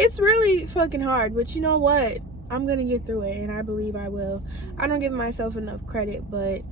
It's really fucking hard, but you know what? I'm gonna get through it, and I believe I will. I don't give myself enough credit, but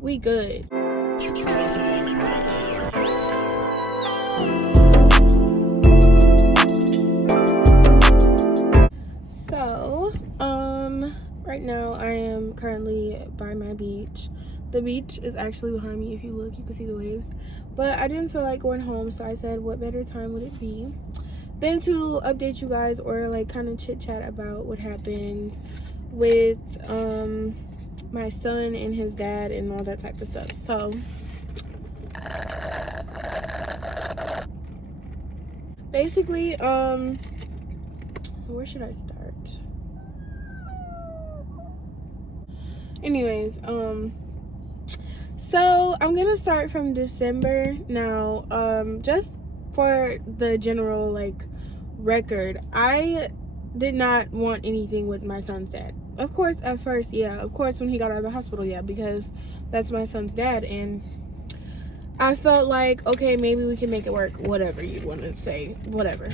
we good. So, right now I am currently by my beach. The beach is actually behind me. If you look, you can see the waves. But I didn't feel like going home, so I said, what better time would it be than to update you guys or like kind of chit chat about what happened with my son and his dad and all that type of stuff. So basically, where should I start? Anyways, so I'm gonna start from December now. Just for the general like record, I did not want anything with my son's dad. Of course, at first, yeah. Of course, when he got out of the hospital, yeah, because that's my son's dad, and I felt like, okay, maybe we can make it work. Whatever you want to say, whatever.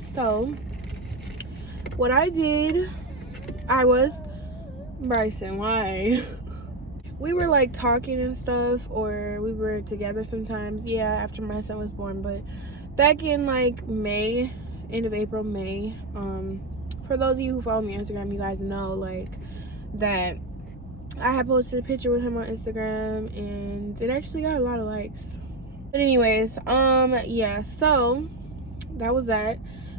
So what I did, I was Bryson. Why? We were like talking and stuff, or we were together sometimes. Yeah, after my son was born, but back in like May, end of April, May. For those of you who follow me on Instagram, you guys know like that I had posted a picture with him on Instagram, and it actually got a lot of likes. But anyways, yeah. So that was that.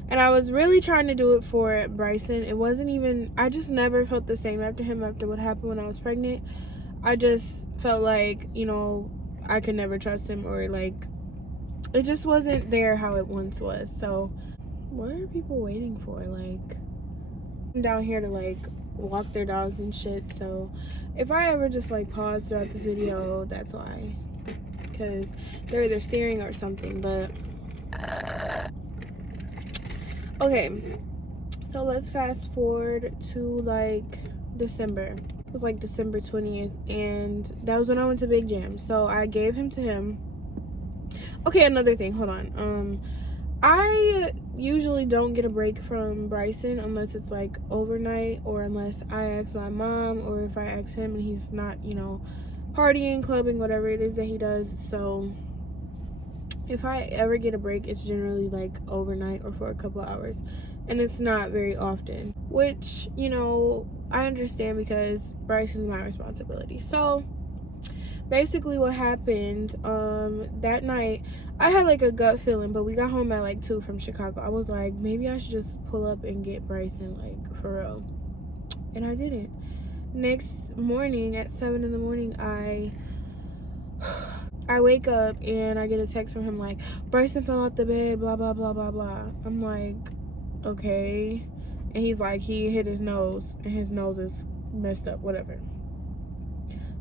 And I was really trying to do it for Bryson. It wasn't even, I just never felt the same after him after what happened when I was pregnant. I just felt like, you know, I could never trust him, or like, it just wasn't there how it once was. So what are people waiting for? Like, I'm down here to like walk their dogs and shit. So if I ever just like pause throughout this video, that's why. Because they're either steering or something, but okay, so let's fast forward to like December. It was like December 20th, and that was when I went to Big Jam. So I gave him to him. Okay, another thing, hold on. I usually don't get a break from Bryson unless it's like overnight, or unless I ask my mom, or if I ask him and he's not, you know, partying, clubbing, whatever it is that he does. So if I ever get a break, it's generally like overnight or for a couple hours, and it's not very often, which, you know, I understand because Bryson's my responsibility. So basically what happened, that night I had like a gut feeling, but we got home at like 2 from Chicago. I was like, maybe I should just pull up and get Bryson, like for real, and I didn't. Next morning at 7 in the morning, I wake up and I get a text from him like, Bryson fell out the bed, blah, blah, blah, blah, blah. I'm like, okay. And he's like, he hit his nose and his nose is messed up, whatever.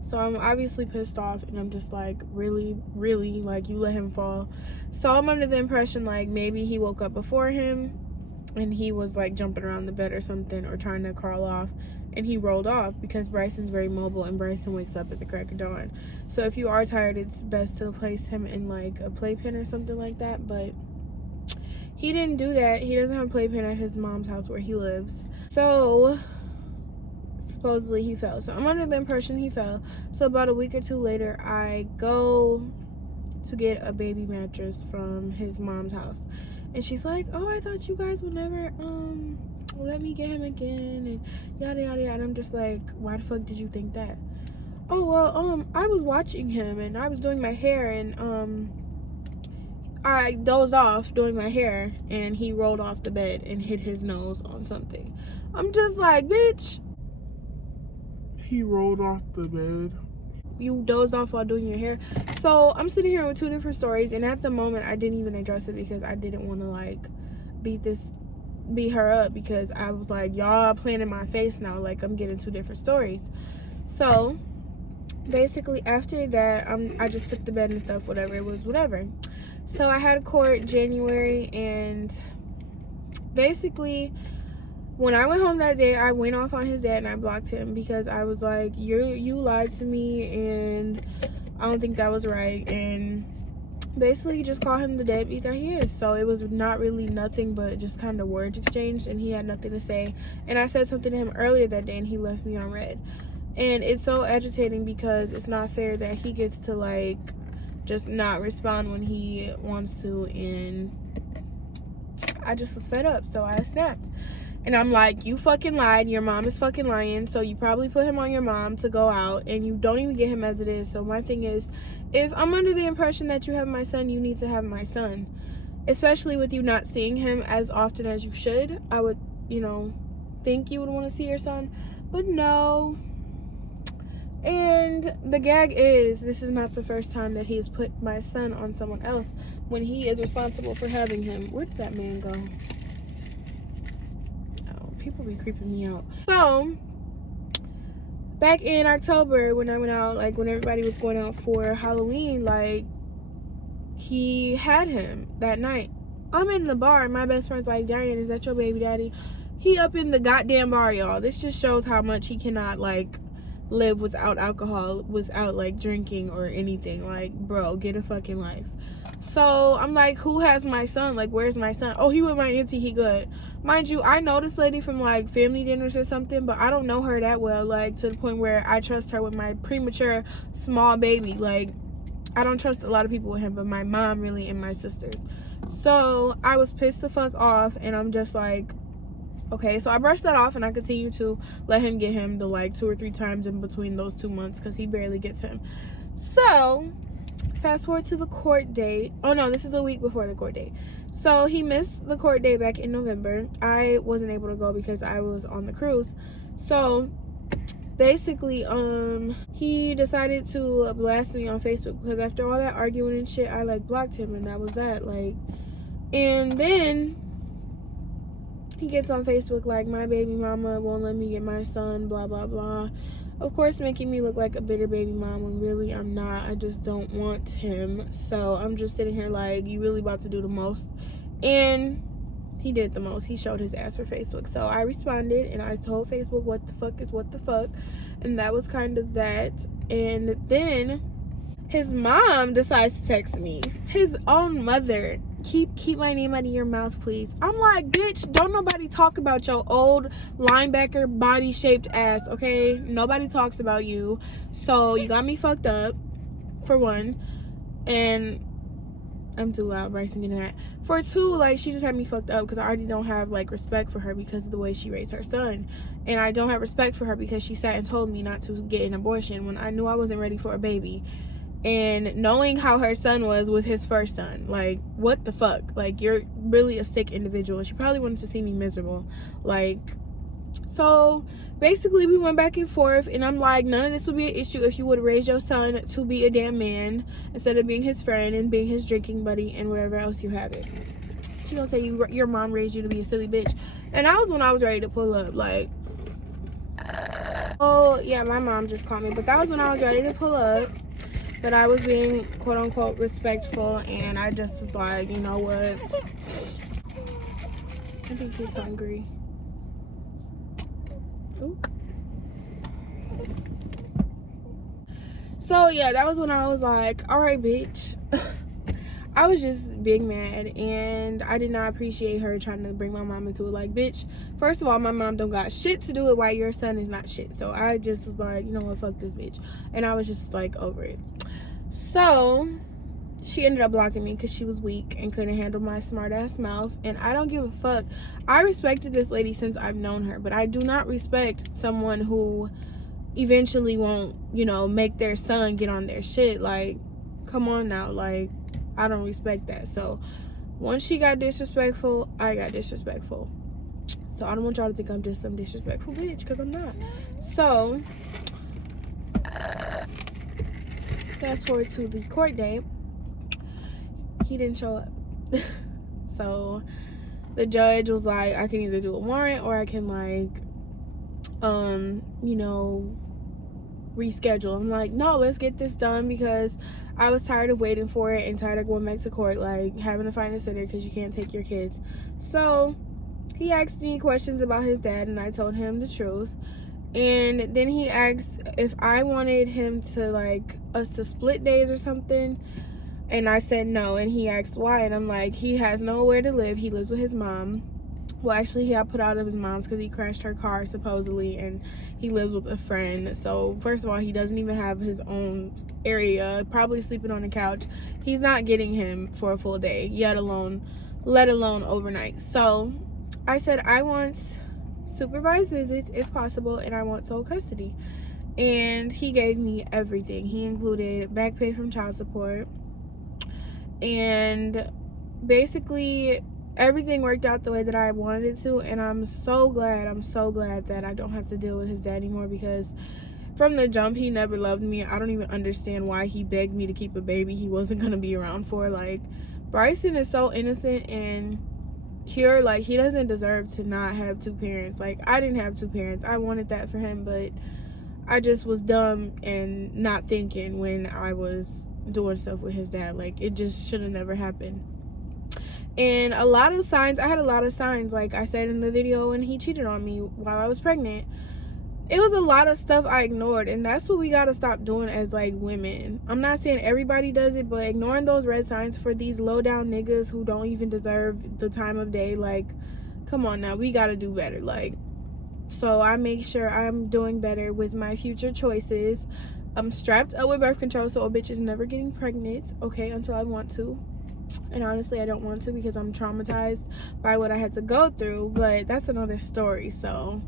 So I'm obviously pissed off, and I'm just like, really, really, like, you let him fall. So I'm under the impression like maybe he woke up before him and he was like jumping around the bed or something, or trying to crawl off, and he rolled off, because Bryson's very mobile and Bryson wakes up at the crack of dawn. So if you are tired, it's best to place him in like a playpen or something like that. But he didn't do that. He doesn't have a playpen at his mom's house where he lives. So supposedly he fell. So I'm under the impression he fell. So about a week or two later, I go to get a baby mattress from his mom's house, and she's like, oh, I thought you guys would never let me get him again, and yada yada yada. I'm just like, why the fuck did you think that? Oh, well, I was watching him and I was doing my hair, and I dozed off doing my hair, and he rolled off the bed and hit his nose on something. I'm just like, bitch, he rolled off the bed. You dozed off while doing your hair. So I'm sitting here with 2 different stories, and at the moment I didn't even address it because I didn't want to like beat her up, because I was like, y'all playing in my face now, like I'm getting 2 different stories. So basically after that, I just took the bed and stuff, whatever it was, whatever. So I had court January, and basically when I went home that day, I went off on his dad and I blocked him, because I was like, you lied to me, and I don't think that was right. And basically just call him the deadbeat that he is. So it was not really nothing but just kind of words exchanged, and he had nothing to say. And I said something to him earlier that day and he left me on red. And it's so agitating because it's not fair that he gets to like just not respond when he wants to, and I just was fed up, so I snapped. And I'm like, you fucking lied. Your mom is fucking lying. So you probably put him on your mom to go out, and you don't even get him as it is. So my thing is, if I'm under the impression that you have my son, you need to have my son. Especially with you not seeing him as often as you should. I would, think you would want to see your son. But no. And the gag is, this is not the first time that he has put my son on someone else when he is responsible for having him. Where did that man go? People be creeping me out. So back in October when I went out, like when everybody was going out for Halloween, like he had him that night. I'm in the bar and my best friend's like, Diane, is that your baby daddy? He up in the goddamn bar, y'all. This just shows how much he cannot like live without alcohol, without like drinking or anything. Like, bro, get a fucking life. So I'm like, who has my son? Like, where's my son? Oh, he with my auntie, he good. Mind you, I know this lady from like family dinners or something, but I don't know her that well, like to the point where I trust her with my premature small baby. Like, I don't trust a lot of people with him, but my mom really and my sisters. So I was pissed the fuck off, and I'm just like, okay. So I brushed that off, and I continue to let him get him the like 2 or 3 times in between those 2 months because he barely gets him. So fast forward to the court date. Oh no, this is a week before the court date. So he missed the court date back in November. I wasn't able to go because I was on the cruise. So basically, he decided to blast me on Facebook because after all that arguing and shit, I like blocked him, and that was that. Like, and then he gets on Facebook like, my baby mama won't let me get my son, blah blah blah. Of course, making me look like a bitter baby mom when really I'm not. I just don't want him. So I'm just sitting here like, you really about to do the most. And he did the most. He showed his ass for Facebook. So I responded and I told Facebook what the fuck is what the fuck. And that was kind of that. And then his mom decides to text me. His own mother. Keep my name out of your mouth, please. I'm like, bitch, don't nobody talk about your old linebacker body shaped ass, okay? Nobody talks about you. So you got me fucked up, for one. And I'm too loud, Bryson, getting that. For 2, like, she just had me fucked up because I already don't have like respect for her because of the way she raised her son. And I don't have respect for her because she sat and told me not to get an abortion when I knew I wasn't ready for a baby. And knowing how her son was with his first son, like, what the fuck? Like, you're really a sick individual. She probably wanted to see me miserable. Like, so basically we went back and forth, and I'm like, none of this would be an issue if you would raise your son to be a damn man instead of being his friend and being his drinking buddy and wherever else you have it. She gonna say your mom raised you to be a silly bitch. And that was when I was ready to pull up. Like, oh yeah, my mom just called me, but that was when I was ready to pull up. But I was being quote unquote respectful, and I just was like, you know what? I think he's hungry. Ooh. So yeah, that was when I was like, all right, bitch. I was just being mad, and I did not appreciate her trying to bring my mom into it. Like, bitch, first of all, my mom don't got shit to do with why your son is not shit. So I just was like, you know what, fuck this bitch. And I was just like over it. So she ended up blocking me because she was weak and couldn't handle my smart ass mouth. And I don't give a fuck. I respected this lady since I've known her, but I do not respect someone who eventually won't, make their son get on their shit. Like, come on now. Like, I don't respect that. So once she got disrespectful, I got disrespectful. So I don't want y'all to think I'm just some disrespectful bitch, because I'm not. So fast forward to the court date. He didn't show up. So the judge was like, I can either do a warrant or I can reschedule. I'm like, no, let's get this done, because I was tired of waiting for it and tired of going back to court, like having to find a sitter because you can't take your kids. So he asked me questions about his dad, and I told him the truth. And then he asked if I wanted him to us to split days or something. And I said no, and he asked why, and I'm like, he has nowhere to live. He lives with his mom. Well, actually, he got put out of his mom's because he crashed her car, supposedly, and he lives with a friend. So, first of all, he doesn't even have his own area, probably sleeping on the couch. He's not getting him for a full day, let alone overnight. So, I said, I want supervised visits, if possible, and I want sole custody. And he gave me everything. He included back pay from child support, and basically everything worked out the way that I wanted it to, and I'm so glad that I don't have to deal with his dad anymore, because from the jump he never loved me. I don't even understand why he begged me to keep a baby he wasn't gonna be around for. Like, Bryson is so innocent and pure. Like, he doesn't deserve to not have two parents. Like, I didn't have two parents. I wanted that for him, but I just was dumb and not thinking when I was doing stuff with his dad. Like, it just should have never happened. And a lot of signs, I had a lot of signs, like I said in the video when he cheated on me while I was pregnant. It was a lot of stuff I ignored, and that's what we gotta stop doing as, like, women. I'm not saying everybody does it, but ignoring those red signs for these low down niggas who don't even deserve the time of day, like, come on now, we gotta do better. Like, so I make sure I'm doing better with my future choices. I'm strapped up with birth control, so a bitch is never getting pregnant, okay, until I want to. And honestly, I don't want to, because I'm traumatized by what I had to go through, but that's another story. So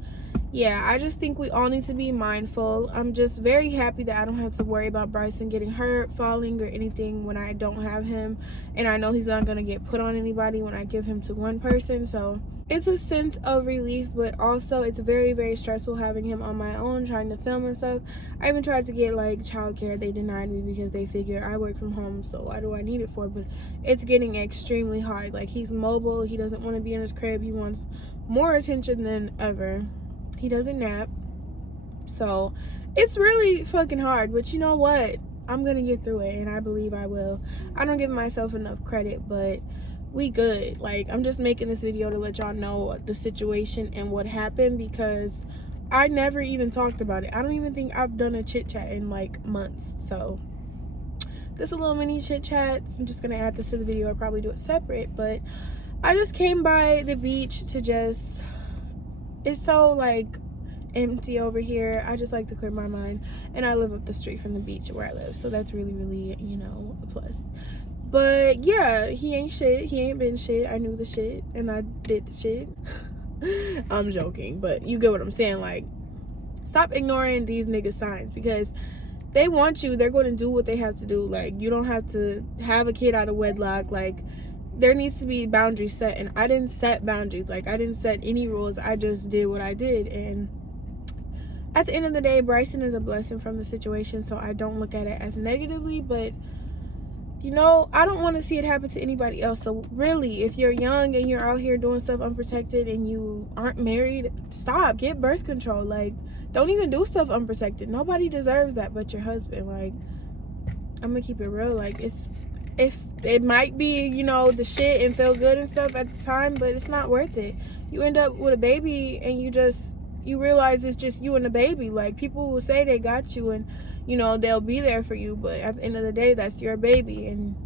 yeah, I just think we all need to be mindful. I'm just very happy that I don't have to worry about Bryson getting hurt, falling, or anything when I don't have him. And I know he's not going to get put on anybody when I give him to one person. So it's a sense of relief, but also it's very, very stressful having him on my own, trying to film and stuff. I even tried to get, like, childcare. They denied me because they figure I work from home, so why do I need it for? But it's getting extremely hard. Like, he's mobile. He doesn't want to be in his crib. He wants more attention than ever. He doesn't nap. So it's really fucking hard, but you know what? I'm gonna get through it, and I believe I will. I don't give myself enough credit, but we good. Like, I'm just making this video to let y'all know the situation and what happened, because I never even talked about it. I don't even think I've done a chit chat in, like, months. So this is a little mini chit chat. I'm just gonna add this to the video. I'll probably do it separate, but I just came by the beach to just, it's so, like, empty over here. I just like to clear my mind, and I live up the street from the beach where I live, so that's really, really, you know, a plus. But yeah, he ain't shit. He ain't been shit. I knew the shit, and I did the shit. I'm joking, but you get what I'm saying. Like, stop ignoring these niggas' signs, because they want you. They're going to do what they have to do. Like, you don't have to have a kid out of wedlock. Like, there needs to be boundaries set, and I didn't set boundaries. Like, I didn't set any rules. I just did what I did, and at the end of the day, Bryson is a blessing from the situation, so I don't look at it as negatively. But, you know, I don't want to see it happen to anybody else. So really, if you're young and you're out here doing stuff unprotected and you aren't married, stop. Get birth control. Like, don't even do stuff unprotected. Nobody deserves that but your husband. Like, I'm gonna keep it real. Like, if it might be, you know, the shit and feel good and stuff at the time, but it's not worth it. You end up with a baby and you realize it's just you and the baby. Like, people will say they got you and, you know, they'll be there for you, but at the end of the day, that's your baby, and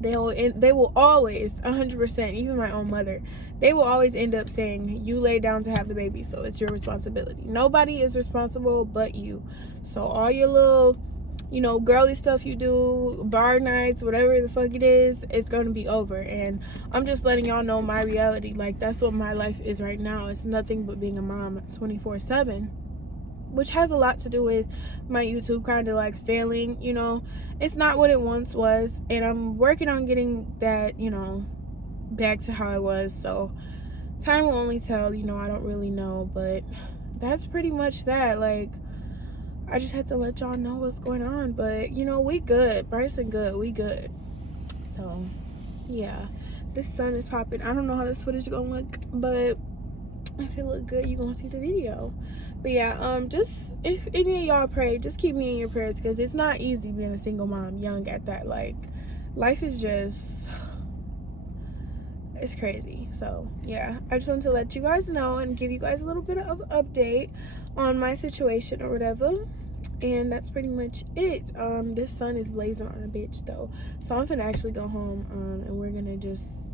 they will always 100%, even my own mother, they will always end up saying you laid down to have the baby, so it's your responsibility. Nobody is responsible but you. So all your little, you know, girly stuff you do, bar nights, whatever the fuck it is, it's gonna be over. And I'm just letting y'all know my reality. Like, that's what my life is right now. It's nothing but being a mom 24/7, which has a lot to do with my YouTube kind of, like, failing. You know, it's not what it once was, and I'm working on getting that, you know, back to how it was. So time will only tell. You know, I don't really know, but that's pretty much that. Like, I just had to let y'all know what's going on. But, you know, we good. Bryson good. We good. So, yeah. This sun is popping. I don't know how this footage is gonna look, but if it look good, you're gonna see the video. But yeah, just, if any of y'all pray, just keep me in your prayers, because it's not easy being a single mom, young at that. Like, life is just, it's crazy. So yeah, I just wanted to let you guys know and give you guys a little bit of update on my situation or whatever. And that's pretty much it. This sun is blazing on a bitch though, so I'm gonna actually go home and we're gonna just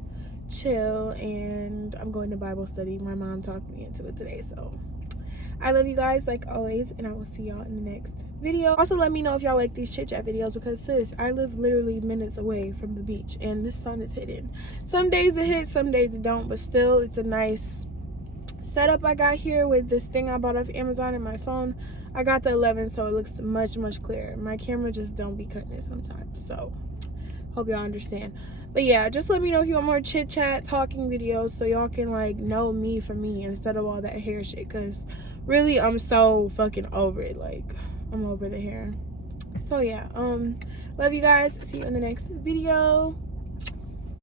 chill, and I'm going to Bible study. My mom talked me into it today, so I love you guys like always, and I will see y'all in the next video. Also, let me know if y'all like these chit chat videos, because sis, I live literally minutes away from the beach and this sun is hitting. Some days it hits, some days it don't, but still it's a nice setup I got here with this thing I bought off Amazon and my phone. I got the 11, so it looks much clearer. My camera just don't be cutting it sometimes, so hope y'all understand. But yeah, just let me know if you want more chit chat talking videos, so y'all can like know me for me instead of all that hair shit, because really I'm so fucking over it. Like, I'm over the hair. So yeah, love you guys. See you in the next video.